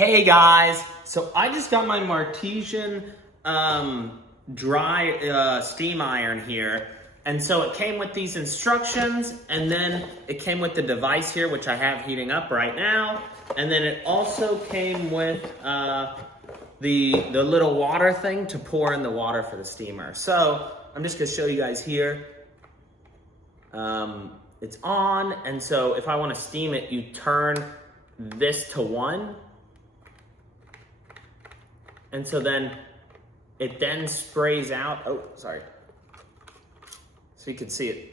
Hey guys, so I just got my Martisan dry steam iron here. And so it came with these instructions, and then it came with the device here, which I have heating up right now. And then it also came with the little water thing to pour in the water for the steamer. So I'm just gonna show you guys here. It's on, and so if I wanna steam it, you turn this to 1. And so then it then sprays out, oh, sorry. So you can see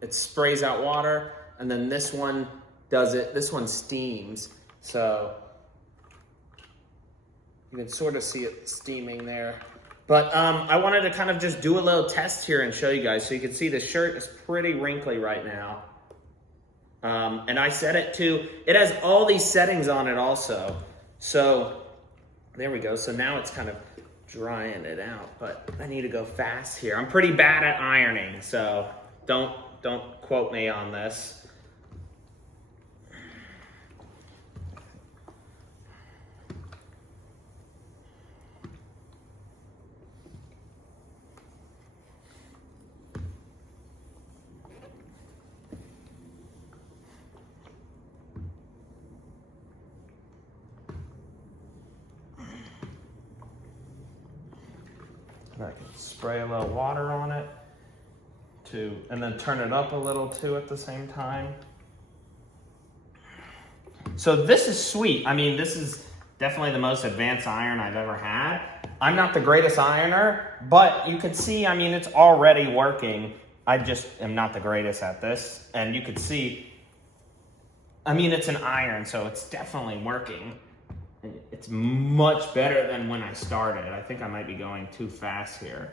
it sprays out water, and then this one does it, this one steams. So you can sort of see it steaming there. But I wanted to kind of just do a little test here and show you guys. So you can see the shirt is pretty wrinkly right now. And I set it to, it has all these settings on it also. So there we go. So now it's kind of drying it out, but I need to go fast here. I'm pretty bad at ironing, so don't quote me on this. I can spray a little water on it and then turn it up a little too at the same time. So this is sweet. I mean, this is definitely the most advanced iron I've ever had. I'm not the greatest ironer, but you can see, I mean, it's already working. I just am not the greatest at this. And you can see, I mean, it's an iron, so it's definitely working. It's much better than when I started. I think I might be going too fast here.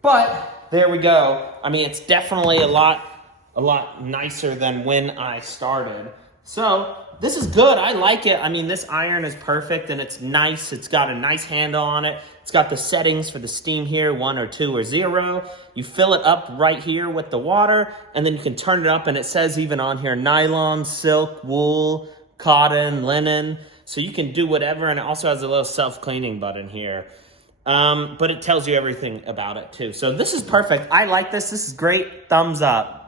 But there we go. I mean, it's definitely a lot nicer than when I started. So this is good. I like it. I mean, this iron is perfect and it's nice. It's got a nice handle on it. It's got the settings for the steam here, 1 or 2 or 0. You fill it up right here with the water, and then you can turn it up, and it says even on here, nylon, silk, wool, cotton, linen. So you can do whatever, and it also has a little self-cleaning button here. But it tells you everything about it too. So this is perfect. I like this. This is great. Thumbs up.